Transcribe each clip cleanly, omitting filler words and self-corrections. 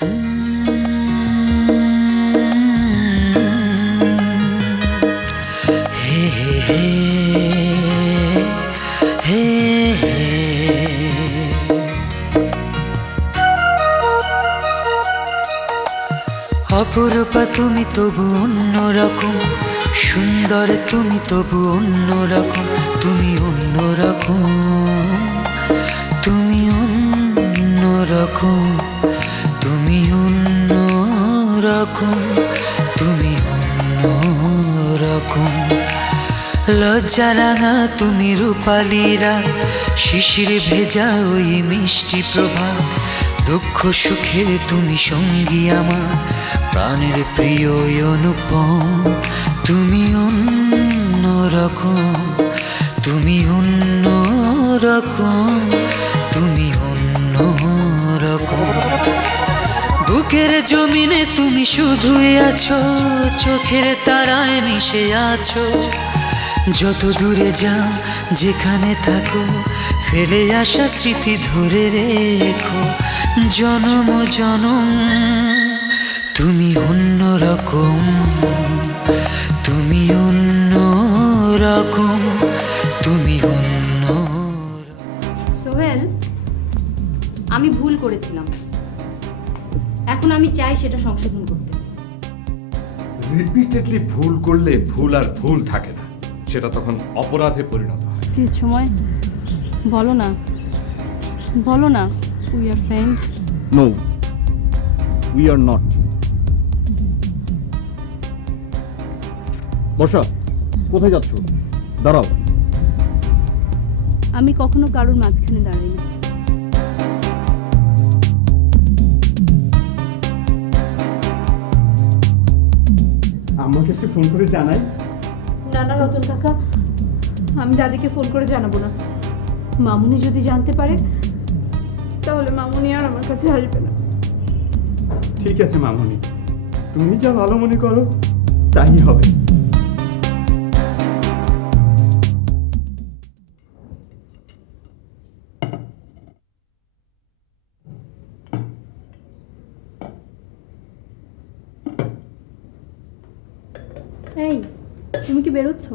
হে হে হে হে হে। অপরূপা তুমি তবু অন্যরকম, সুন্দর তুমি তবু অন্যরকম, তুমি অন্যরকম, তুমি অন্যরকম, তুমি অন্যরকম, তুমি অন্যরকম। লজ্জা রাঙা তুমি রূপালীরা, শিশির ভেজা ওই মিষ্টি প্রভাত, দুঃখ সুখের তুমি সঙ্গী আমার, প্রাণের প্রিয় অনুপম, তুমি অন্যরকম, তুমি অন্যরকম, তুমি অন্যরকম। বুকের জমিনে তুমি শুধুই আছো, চোখের তারায় মিশে আছো, যত দূরে যাও যেখানে থাকো, ফেলে আসা স্মৃতি ধরে রেখো জনম জনম। তুমি অন্যরকম, তুমি অন্যরকম, তুমি অন্য। সোহেল, আমি ভুল করেছিলাম, এখন আমি চাই সেটা সংশোধন করতে। রিপিটেডলি ভুল করলে ভুল আর ভুল থাকে না, সেটা তখন অপরাধে পরিণত হয়। প্লিজ সময়, বলো না, বলো না, we are friend. No, we are not. Barsha, কোথায় যাচ্ছ? দাঁড়াও। আমি কখনো কারোর মাঝখানে দাঁড়াই না। আমাকে একটু ফোন করে জানাই। না না রতন কাকা, আমি দাদিকে ফোন করে জানাবো না। মামুনি যদি জানতে পারে তাহলে মামুনি আর আমার কাছে আসবে না। ঠিক আছে মামনি, তুমি যা ভালো মনে করো তাই হবে। এই, তুমি কি বেরোচ্ছ?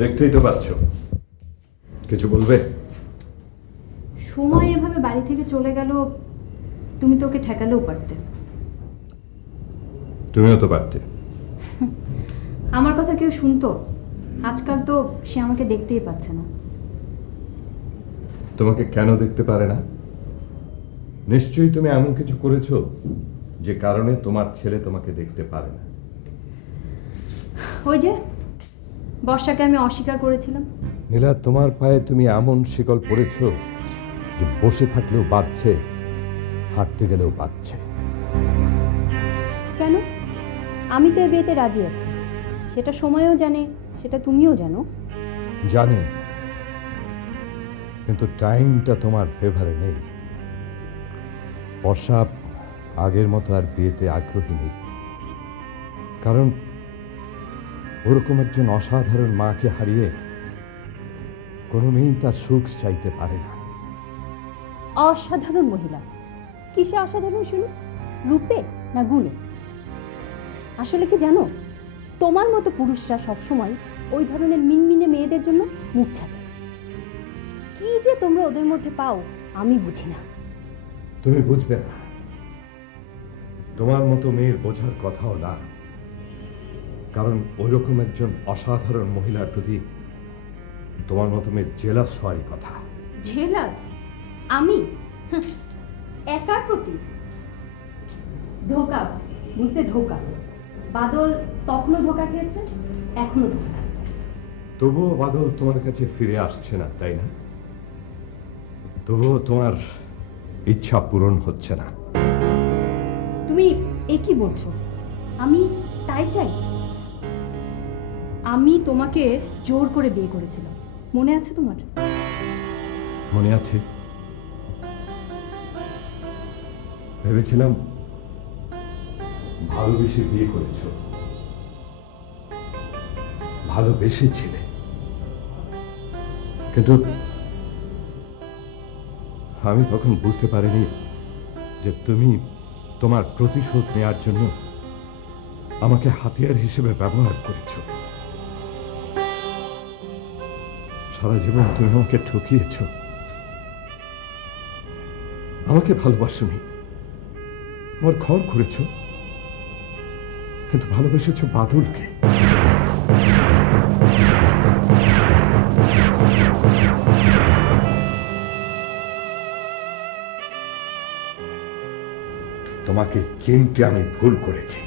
দেখতেই তো পাচ্ছ, কিছু বলবে? সময় এভাবে বাড়ি থেকে চলে গেল, তুমি তো ওকে ঠেকালেও পারতে। তুমিও তো পারতে। আমার কথা কেউ শুনতো? আজকাল তো সে আমাকে দেখতেই পাচ্ছে না। তোমাকে কেন দেখতে পারে না? নিশ্চয়ই তুমি এমন কিছু করেছো যে কারণে তোমার ছেলে তোমাকে দেখতে পারে না। ওই যে বর্ষাকে আমি অস্বীকার করেছিলাম। নীলা, তোমার পায়ে তুমি এমন শিকল পড়েছো যে বসে থাকলেও বাঁধছে, হাঁটতে গেলেও বাঁধছে। কেন? আমি তো এ বিয়েতে রাজি আছি, সেটা সময়ও জানে, সেটা তুমিও জানো। জানে, কিন্তু টাইমটা তোমার ফেভারে নেই। বর্ষা আগের মতো আর বিয়েতে আগ্রহী নেই, কারণ ওরকম একজন অসাধারণ মাকে হারিয়ে কোনো মেয়েই তার সুখ চাইতে পারে না। অসাধারণ মহিলা? কিসে অসাধারণ শুনি? রূপে না গুণে? আসলে কি জানো, তোমার মতো পুরুষরা সবসময় ওই ধরনের মিনমিনে মেয়েদের জন্য মুখ ছাঁচায়। কি যে তোমরা ওদের মধ্যে পাও আমি বুঝি না। তুমি বুঝবে না, তোমার মতো মেয়ের বোঝার কথাও না, কারণ ওইরকম একজন অসাধারণ মহিলার প্রতি তোমার মতো মেয়ের জেলাস হওয়ারই কথা। জেলাস? আমি? একার প্রতি? ধোকা, বুঝতে ধোকা। বাদল তখনও ধোকা খেয়েছে, এখনো ধোকা খাচ্ছে। তবুও বাদল তোমার কাছে ফিরে আসছে না, তাই না? তবুও তোমার ইচ্ছা পূরণ হচ্ছে না। তুমি এ কি বলছো? আমি তাই চাই? আমি তোমাকে জোর করে বিয়ে করেছিলাম, মনে আছে তোমার? মনে আছে। ভেবেছিলাম ভালোবেসে বিয়ে করেছ, ভালোবেসেছিলে, কিন্তু আমি তখন বুঝতে পারিনি যে তুমি তোমার প্রতিশোধ নেয়ার জন্য আমাকে হাতিয়ার হিসেবে ব্যবহার করেছ। সারা জীবন তুমি আমাকে ঠকিয়েছ, আমাকে ভালোবাসোনি, আমার ঘর করেছ, কিন্তু ভালোবেসেছ বাদলকে। তোমাকে চিনতে আমি ভুল করেছি।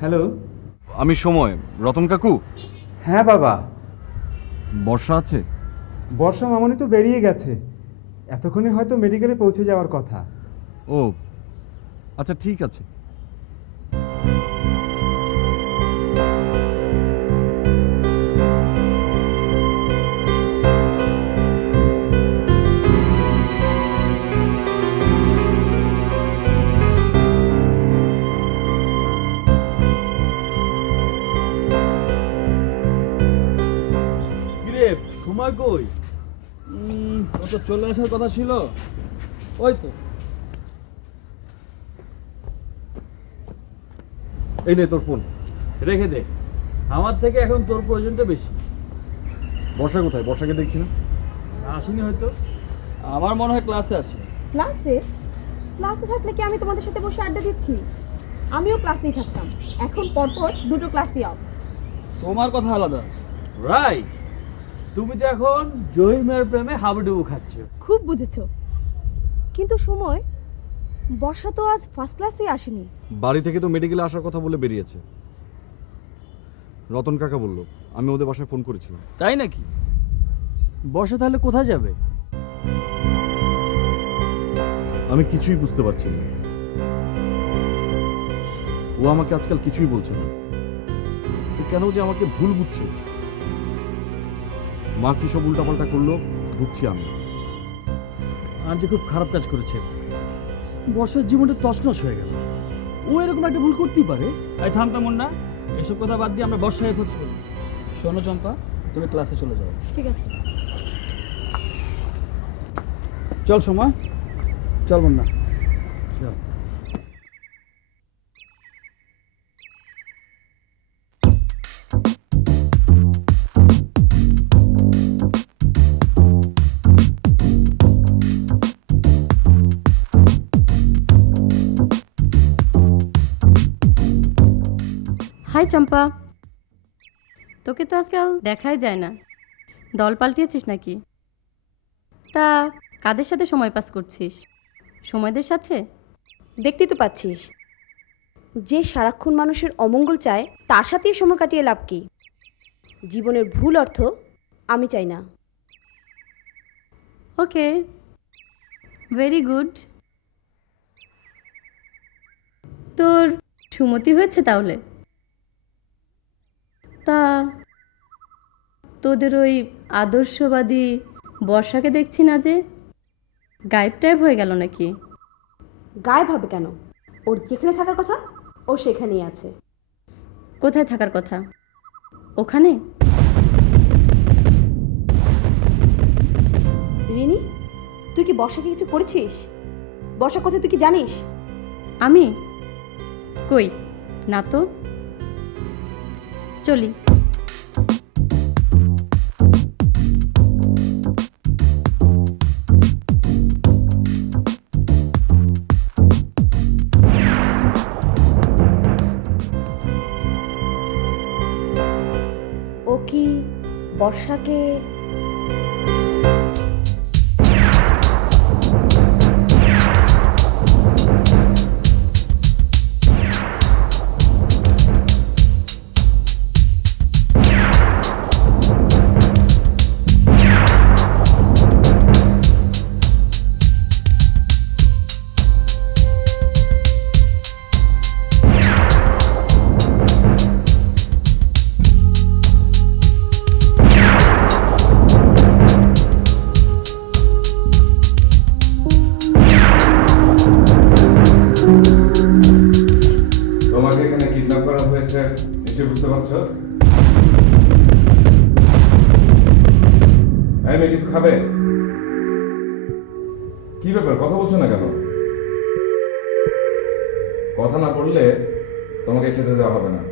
হ্যালো। আমি সময়, রতন কাকু। হ্যাঁ বাবা, বর্ষা আছে? বর্ষা মামনি তো বেরিয়ে গেছে, এতক্ষণে হয়তো মেডিকেলে পৌঁছে যাওয়ার কথা। ও আচ্ছা, ঠিক আছে। কিরে সময় কই? ও তো চলে আসার কথা ছিল। ওই তো। এই নে তোর ফোন। রেখে দে, আমার থেকে এখন তোর প্রয়োজনটা বেশি। বর্ষা কোথায়? বর্ষাকে দেখছি না। আসেনি হয়তো, আমার মনে হয় ক্লাসে আছে। ক্লাসে? ক্লাসে থাকলে কি আমি তোমাদের সাথে বসে আড্ডা দিচ্ছি? আমিও ক্লাসেই থাকতাম, এখন পরপর দুটো ক্লাসই অফ। তোমার কথা আলাদা, রাইট? তুমি তো এখন জহিমের প্রেমে হাবুডুবু খাচ্ছ। খুব বুঝেছো, কিন্তু সময় বর্ষা তো আজ ফার্স্ট ক্লাসেই আসেনি। বাড়ি থেকে তো মেডিকেলে আসার কথা বলে বেরিয়েছে। রতন কাকা বলল, আমি ওদের বাসায় ফোন করেছিলাম। তাই নাকি? বর্ষা তাহলে কোথায় যাবে? আমি কিছুই বুঝতে পারছি না। ও আমাকে আজকাল কিছুই বলছে না। ও কেন যে আমাকে ভুল বুঝছে। মা কি সব উল্টাপাল্টা করলো, ভুগছি আমি। আর যে খুব খারাপ কাজ করেছে, বর্ষার জীবনটা তছনছ হয়ে গেল। ও এরকম একটা ভুল করতেই পারে। এই থামতাম না, এসব কথা বাদ দিয়ে আমরা বর্ষায় খোঁজ করি। শোনো চম্পা, তুমি ক্লাসে চলে যাও। ঠিক আছে। চল সময়, চল বন্যা, চল। হাই চম্পা, তোকে তো আজকাল দেখাই যায় না। দল পাল্টিয়েছিস নাকি? তা কাদের সাথে সময় পাস করছিস? সময়দের সাথে? দেখতেই তো পাচ্ছিস, যে সারাক্ষণ মানুষের অমঙ্গল চায় তার সাথেই সময় কাটিয়ে লাভ কি? জীবনের ভুল অর্থ আমি চাই না। ওকে, ভেরি গুড। তোর সুমতি হয়েছে তাহলে? তা তোদের ওই আদর্শবাদী বর্ষাকে দেখছি না যে, গায়েব টাইপ হয়ে গেল নাকি? গায়েব হবে কেন? ওর যেখানে থাকার কথা ও সেখানেই আছে। কোথায় থাকার কথা? ওখানে? রিনি, তুই কি বর্ষাকে কিছু করেছিস? বর্ষা কোথায় তুই কি জানিস? আমি কই না তো। চলি। বর্ষাকে তোমাকে এখানে কিডন্যাপ করা হয়েছে নিশ্চয়ই বুঝতে পারছো। এই মেয়ে কিছু খাবে? কি ব্যাপার, কথা বলছো না কেন? কথা না বললে তোমাকে খেতে দেওয়া হবে না,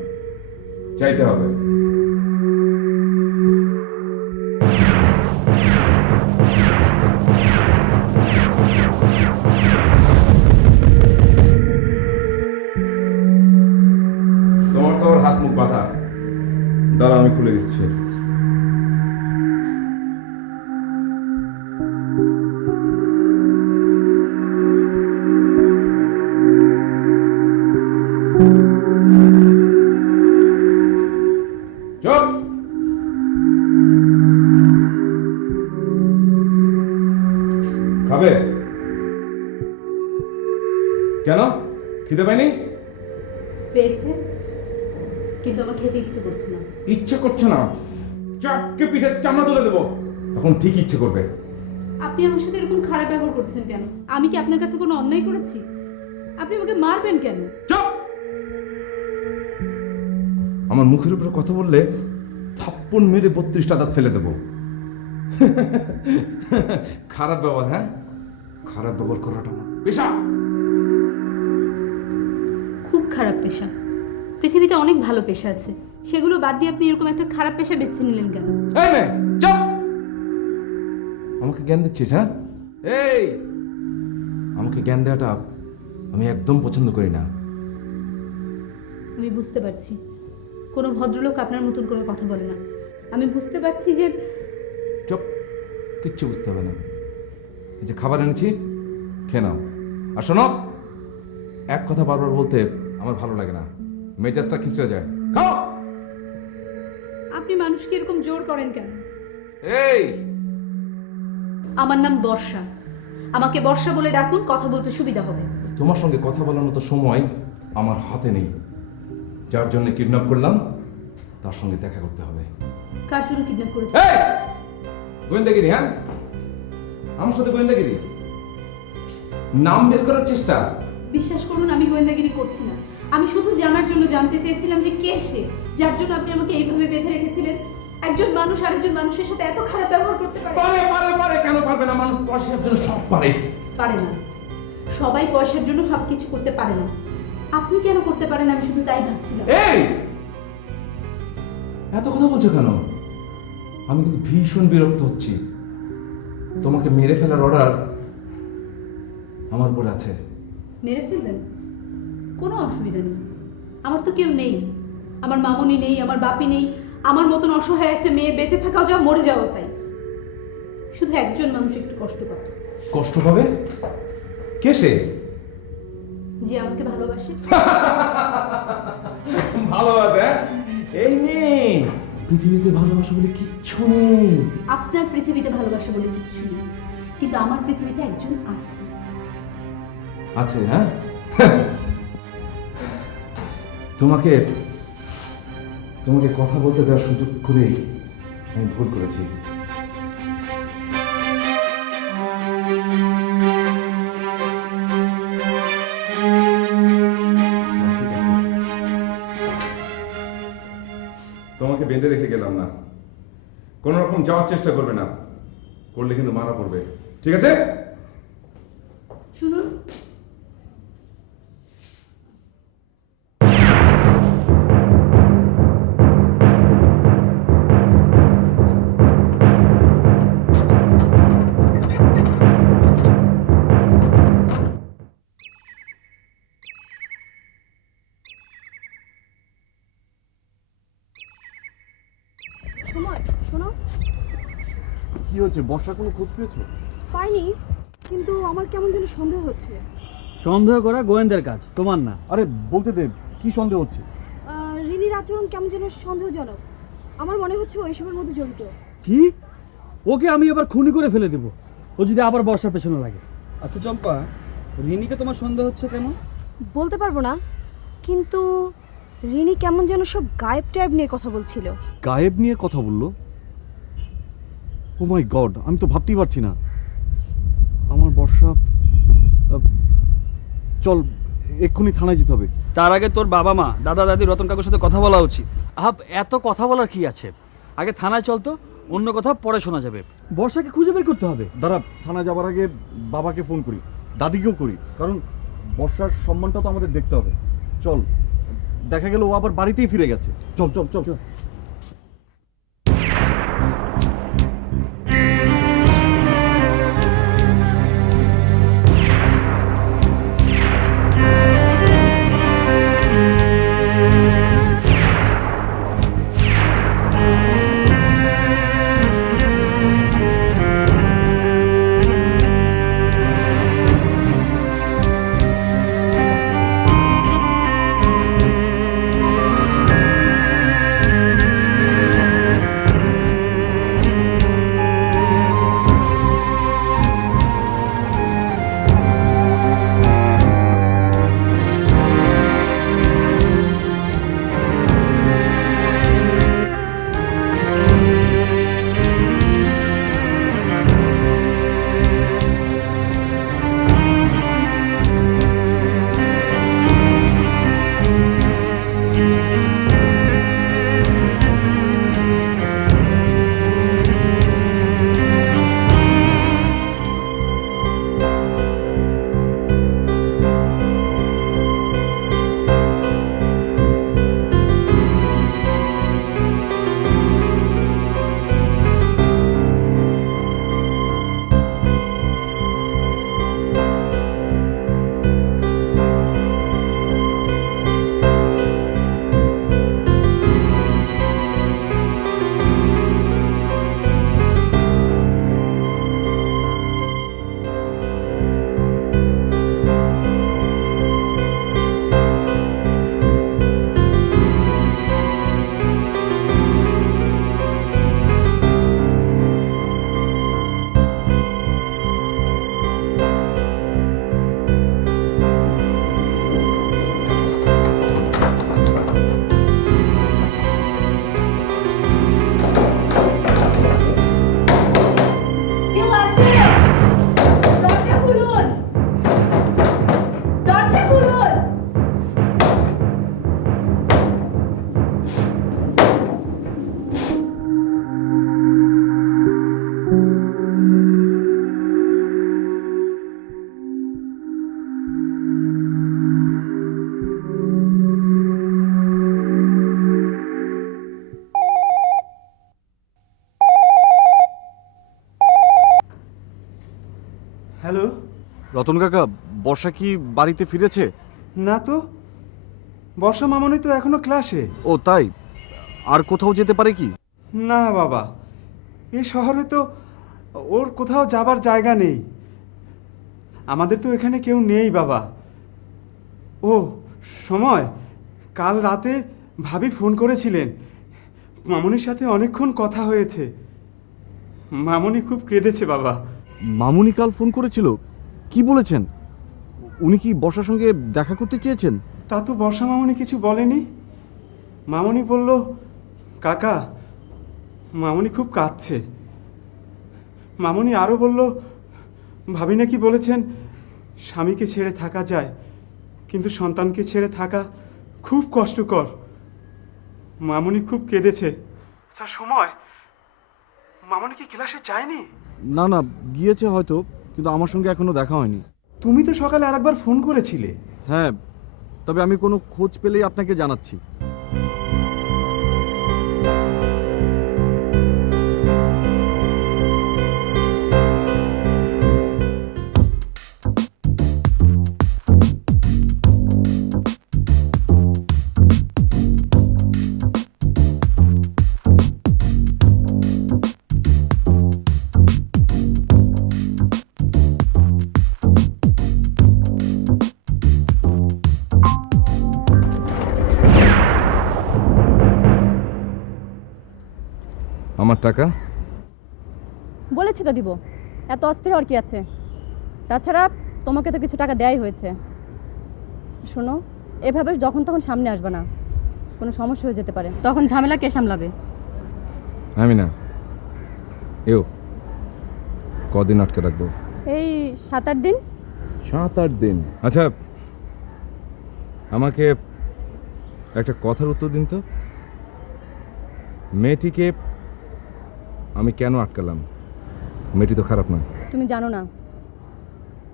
চাইতে হবে। তোমার তো হাত মুখ বাঁধা, দাঁড়া আমি খুলে দিচ্ছি। চুপ! খাবে? কেন, খিদে পাইনি? পেয়েছে, কিন্তু আমার খেতে ইচ্ছে করছে না। ইচ্ছে করছে না? চাপকে পিঠে চামড়া তুলে দেবো, তখন ঠিক ইচ্ছে করবে। আপনি আমার সাথে এরকম খারাপ ব্যবহার করছেন কেন? আমি কি আপনার কাছে কোনো অন্যায় করেছি? আপনি আমাকে মারবেন কেন? চুপ! আমার মুখের উপরে কথা বললে থাপ্পড় মেরে 32টা দাঁত ফেলে দেবো। খারাপ ব্যবহার, হ্যাঁ? খারাপ ব্যবহার করাটা আমার পেশা। খুব খারাপ পেশা। পৃথিবীতে অনেক ভালো পেশা আছে, সেগুলো বাদ দিয়ে আপনি এরকম একটা খারাপ পেশা বেছে নিলেন কেন? এই মেয়ে, চুপ! আমাকে জ্ঞান দিচ্ছিস, হ্যাঁ? এই, আমাকে জ্ঞান দেওয়াটা আমি একদম পছন্দ করি না। আমি বুঝতে পারছি কোনো ভদ্রলোক আপনার মতন করে কথা বলে না। আমি বুঝতে পারছি যে চুপ! কিচ্ছু বুঝতে হবে না। এই যে খাবার এনেছি, খেয়ে নাও। আর শোনো, এক কথা বারবার বলতে আমার ভালো লাগে না, মেজাজটা খিচড়ে যায়। খাও! আপনি মানুষকে এরকম জোর করেন কেন? এই, আমার নাম বর্ষা, আমাকে বর্ষা বলে ডাকুন, কথা বলতে সুবিধা হবে। তোমার সঙ্গে কথা বলার মতো সময় আমার হাতে নেই। যার জন্য কিডন্যাপ করলাম তার সঙ্গে দেখা করতে হবে। কার জন্য কিডন্যাপ করেছে? এই, গোয়েন্দাগিরি, হ্যাঁ? আমার সাথে গোয়েন্দাগিরি, নাম বের করার চেষ্টা। বিশ্বাস করুন, আমি গোয়েন্দাগিরি করছি না। আমি শুধু জানার জন্য জানতে চেয়েছিলাম যে কে সে, যার জন্য আপনি আমাকে এইভাবে বেঁধে রেখেছিলেন। একজন মানুষ আরেকজন মানুষের সাথে এত খারাপ ব্যবহার করতে পারে? পারে পারে পারে, কেন পারবে না? মানুষ পয়সার জন্য সব পারে। পারে না, সবাই পয়সার জন্য সবকিছু করতে পারে না। আপনি কেন করতে পারেন আমি শুধু তাই ভাবছিলাম। এই, এত কথা বলছো কেন? আমি কিন্তু ভীষণ বিরক্ত হচ্ছি। তোমাকে মেরে ফেলার অর্ডার আমার উপর আছে। মেরে ফেলবেন? কোনো অসুবিধা নেই, আমার তো কেউ নেই। আমার মামুনি নেই, আমার বাপি নেই, আমার মতন অসহায় একটা মেয়ে বেঁচে থাকাও যা, মরে যাওয়া তাই। শুধু একজন মানুষ একটু কষ্ট পাবে। কষ্ট পাবে? কে সে? যে আমাকে ভালোবাসে। ভালোবাসে? এই নেই, পৃথিবীতে ভালোবাসা বলে কিচ্ছু নেই। আপনার পৃথিবীতে ভালোবাসা বলে কিচ্ছু নেই, কিন্তু আমার পৃথিবীতে একজন আছে। আছে, হ্যাঁ? তোমাকে তোমাকে কথা বলতে দেওয়ার সুযোগ করেই আমি ভুল করেছি। ঠিক আছে, তোমাকে বেঁধে রেখে গেলাম না। কোন রকম যাওয়ার চেষ্টা করবে না, করলে কিন্তু মারা পড়বে। ঠিক আছে? শুনুন, শোনো। কি হচ্ছে? বর্ষার কোনো খোঁজ পেয়েছো? পাইনি, কিন্তু আমার কেমন যেন সন্দেহ হচ্ছে। সন্দেহ করা গোয়েন্দার কাজ, তোমার না। আরে বলতে দে, কি সন্দেহ হচ্ছে? রিনির আচরণ কেমন যেন সন্দেহজনক। আমার মনে হচ্ছে ও এসবের মধ্যে জড়িত। কি? ওকে আমি এবার খুনি করে ফেলে দেব, ও যদি আবার বর্ষার পেছনে লাগে। আচ্ছা চম্পা, রিনিকে তোমার সন্দেহ হচ্ছে কেন? বলতে পারবো না, কিন্তু রিনি কেমন যেন সব গায়েব টাইপ নিয়ে কথা বলছিল। গায়েব নিয়ে কথা বললো? ও মাই গড, আমি তো ভাবতেই পারছি না। আমার বর্ষা, চল এক্ষুনি থানায় যেতে হবে। তার আগে তোর বাবা মা, দাদা দাদি, রতন কাকুর সাথে কথা বলা উচিত। এত কথা বলার কি আছে? আগে থানায় চল তো, অন্য কথা পরে শোনা যাবে। বর্ষাকে খুঁজে বের করতে হবে। দাঁড়া, থানায় যাবার আগে বাবাকে ফোন করি, দাদিকেও করি, কারণ বর্ষার সম্মানটা তো আমাদের দেখতে হবে। চল, দেখা গেল ও আবার বাড়িতেই ফিরে গেছে। চল চল চল চল। হ্যালো। রতন কাকা, বর্ষা কি বাড়িতে ফিরেছে? না তো, বর্ষা মামনি তো এখনো ক্লাসে। ও তাই? আর কোথাও যেতে পারে কি? না বাবা, এ শহরে তো ওর কোথাও যাবার জায়গা নেই। আমাদের তো এখানে কেউ নেই বাবা। ও সময়, কাল রাতে ভাবি ফোন করেছিলেন, মামনির সাথে অনেকক্ষণ কথা হয়েছে। মামনি খুব কেঁদেছে বাবা। মামুনি কাল ফোন করেছিল? কি বলেছেন? উনি কি বর্ষার সঙ্গে দেখা করতে চেয়েছেন? তা তো বর্ষা মামনি কিছু বলেনি। মামনি বলল, কাকা, মামনি খুব কাঁদছে। মামনি আরও বলল, ভাবি নাকি বলেছেন স্বামীকে ছেড়ে থাকা যায়, কিন্তু সন্তানকে ছেড়ে থাকা খুব কষ্টকর। মামনি খুব কেঁদেছে। আচ্ছা সময়, মামনি কি ক্লাসে যায়নি? না না, গিয়েছে হয়তো, কিন্তু আমার সঙ্গে এখনো দেখা হয়নি। তুমি তো সকালে আরেকবার ফোন করেছিলে। হ্যাঁ, তবে আমি কোনো খোঁজ পেলেই আপনাকে জানাচ্ছি। আমার টাকা? বলেছি তো দিব, এত অস্থির আর কি আছে? তাছাড়া তোমাকে তো কিছু টাকা দেয়াই হয়েছে। শোনো, এভাবে যখন তখন সামনে আসবে না, কোনো সমস্যা হয়ে যেতে পারে, তখন ঝামেলা কে সামলাবে? আমি না, এও কদিন আটকে রাখবো? এই 7-8 দিন। 7-8 দিন? আচ্ছা, আমাকে একটা কথার উত্তর দিন তো। মেয়েটিকে আমি কেন আটকালাম? মেয়েটি তো খারাপ না। তুমি জানো না,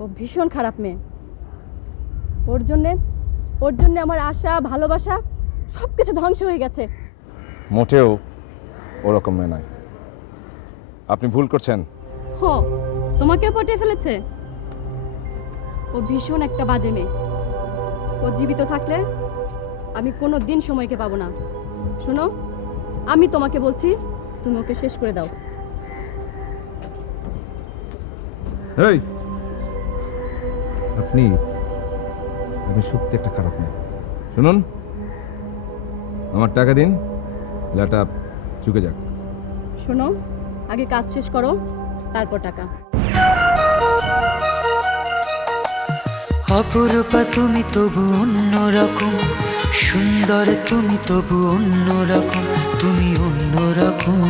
ও ভীষণ খারাপ মেয়ে। ওর জন্যে আমার আশা, ভালোবাসা সব কিছু ধ্বংস হয়ে গেছে। মোটেও ওরকম মেয়ে নয়, আপনি ভুল করছেন। হো, তোমাকেও পটিয়ে ফেলেছে। ও ভীষণ একটা বাজে মেয়ে। ও জীবিত থাকলে আমি কোনো দিন সময়কে পাবো না। শোনো, আমি তোমাকে বলছি, তুমি ওকে শেষ করে দাও। এই, আপনি সত্যি একটা খারাপ মেয়ে। শুনুন, আমার টাকা দিন, লেটা চুকে যাক। শোনো, আগে কাজ শেষ করো, তারপর টাকা। অপরূপা তুমি তবু অন্যরকম, সুন্দর তুমি তবু অন্যরকম, তুমি অন্যরকম,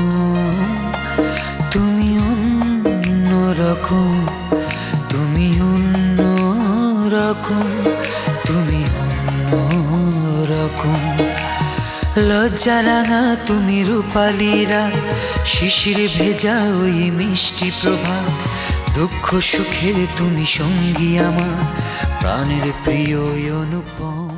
তুমি অন্যরকম, তুমি অন্যরকম, তুমি অন্যরকম। লজ্জা রাঙা তুমি রূপালীরা, শিশির ভেজা ওই মিষ্টি প্রভাত, দুঃখ সুখের তুমি সঙ্গী আমার, প্রাণের প্রিয় অনুপম।